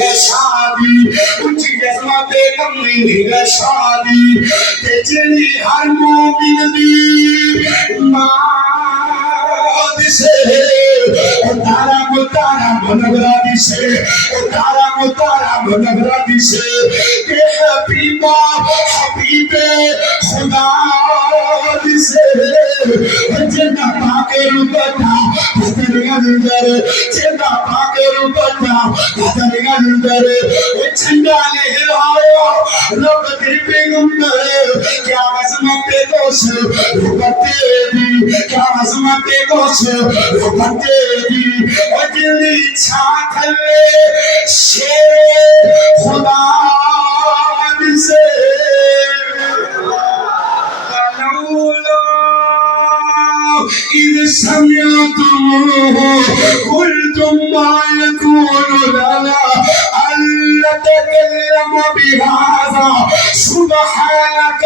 ہے شادی اونچی عظمت کملی ہے شادی تے جڑی ہر مومن دی ماں دسے تارا متارا منورا دسے تارا متارا منورا دسے کہ حبیبہ حبیب خدا دسے جنہ پاکے روپتا بدر اندر جنہ پاکے روپتا بدر اندر جھنڈا لہراؤ رب دی پیغمبر کیا عظمت دوست ربتے دی کیا عظمت دوست ربتے دی اجلی چھاکلے شیر خدا دسے إذ سمعتموه قلتم ما يكون لنا أن نتكلم بهذا سبحانك